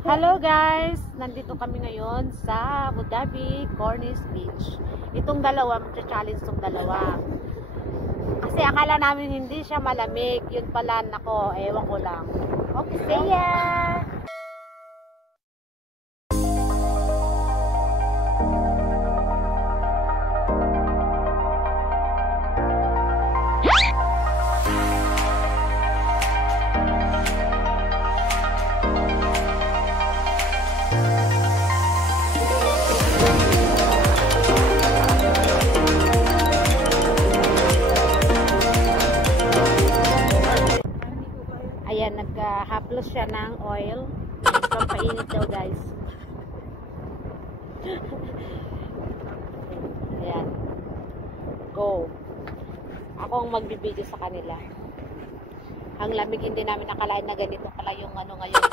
Hello guys! Nandito kami ngayon sa Abu Dhabi, Corniche Beach. Itong dalawa, magcha-challenge itong dalawa. Kasi akala namin hindi siya malamig. Yun pala, nako, ewan ko lang. Okay, see ya! Ayan, nag-haplos siya ng oil. Pampainit daw guys. Ayan. Go. Ako ang magbibideo sa kanila. Ang lamig, hindi namin nakalain na ganito pala yung ano ngayon.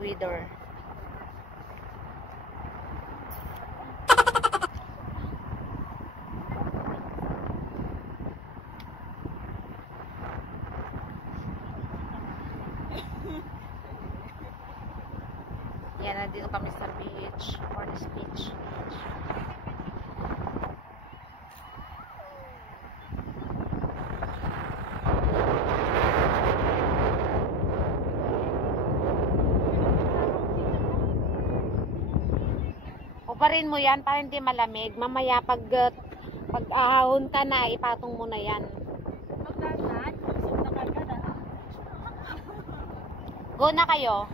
Weather. Yan, nandito kami sa beach, Corniche Beach. Uparin mo yan para hindi malamig. Mamaya pag ahon ka na, ipatong mo na yan. Go na kayo.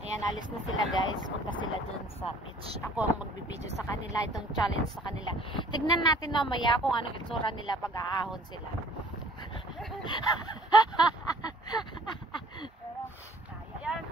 Ayan, alis na sila guys. Punta sila dun sa beach. Ako ang magbibideo sa kanila. Itong challenge sa kanila. Tignan natin mamaya kung anong itsura nila pag aahon sila. Ayan.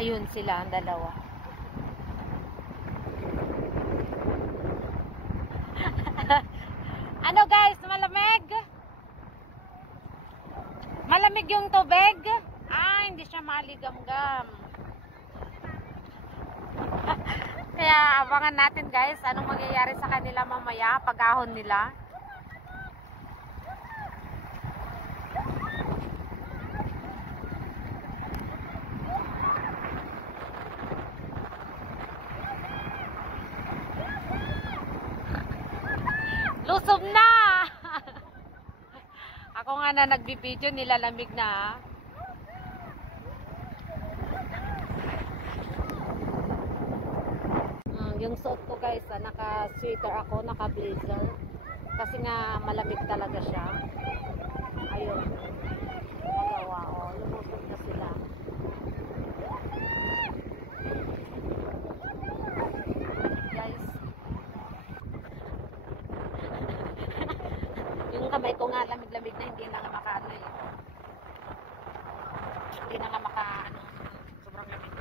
Ayun sila ang dalawa. Ano guys, malamig? Malamig yung tubig? Ah, hindi siya maligamgam. Kaya abangan natin guys, anong mangyayari sa kanila mamaya pag ahon nila. Lusob na! Ako nga na nagbibideo, nilalamig na. Yung suot ko guys, naka-sweater ako, naka-blazer. Kasi nga malamig talaga siya. Ayun. Dalawa, oh. Lumusog na sila. Kamay ko nga lamig-lamig na, hindi na nga makaano eh. Hindi na nga makaano. Sobrang lamig.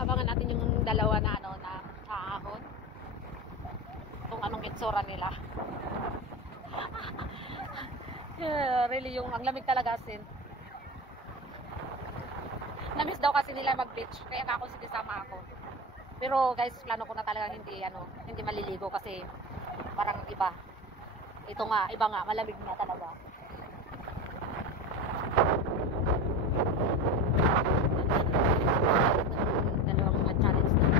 Abangan natin yung dalawa na ano na ahon. Kung anong itsura nila. Yeah, really yung ang lamig talaga asin. Namiss daw kasi nila mag-beach, kaya ako sige sama ako. Pero guys, plano ko na talaga hindi maliligo kasi parang iba. Ito nga, iba nga, malamig na talaga. Dalawang mga challenge na.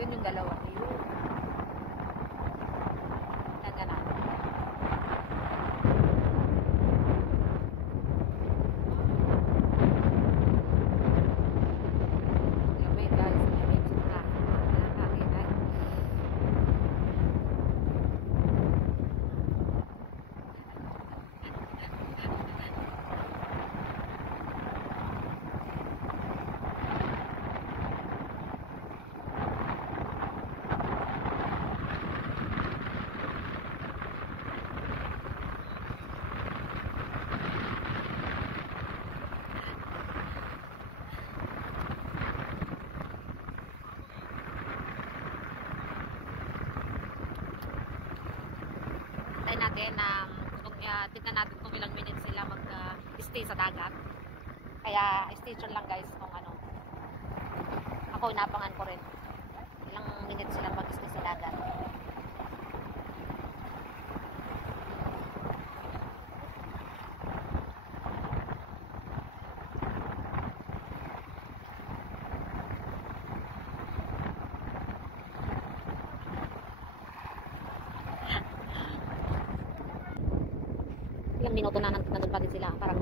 Yun yung dalawa. Yun. Naganan. Wait guys, may medyo na. Nakakakinan. natin tignan natin kung ilang minutes sila mag-stay sa dagat. Kaya station lang guys kung ano. Ako inabangan ko rin. Ilang minutes sila mag-stay sa dagat. Ilang minuto na nandun pa din sila. Parang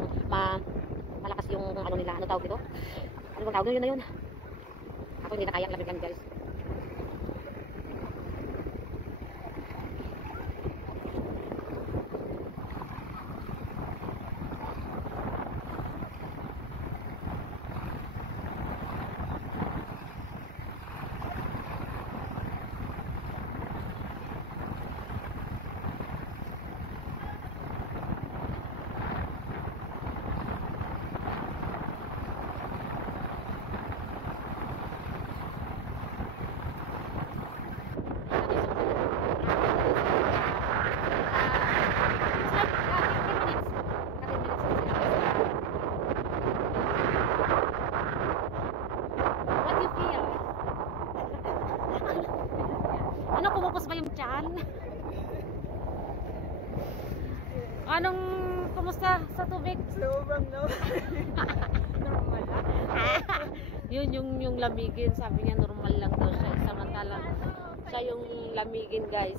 malakas yung ano nila. Ano tawag dito? Ano bang tawag? Yun na yun. Ako hindi na kayang lamigan guys. Ano, kumupos ba yung tiyan? Anong, kumusta sa tubig? Sobrang normal lang. Yun yung lamigin, sabi niya normal lang daw siya. Samantalang siya yung lamigin guys.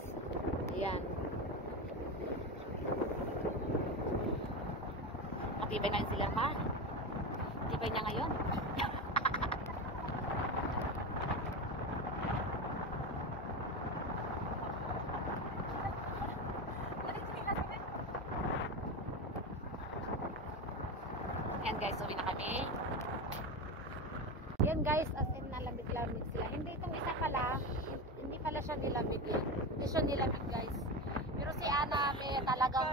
Ayan. Matibay ngayon sila pa. Matibay niya ngayon. Yan guys, uwi na kami. Yan guys, as in nalamig-lamig sila. Hindi itong isa pala, hindi pala siya nilamig eh. Hindi siya nilamig guys. Pero si Ana may talagang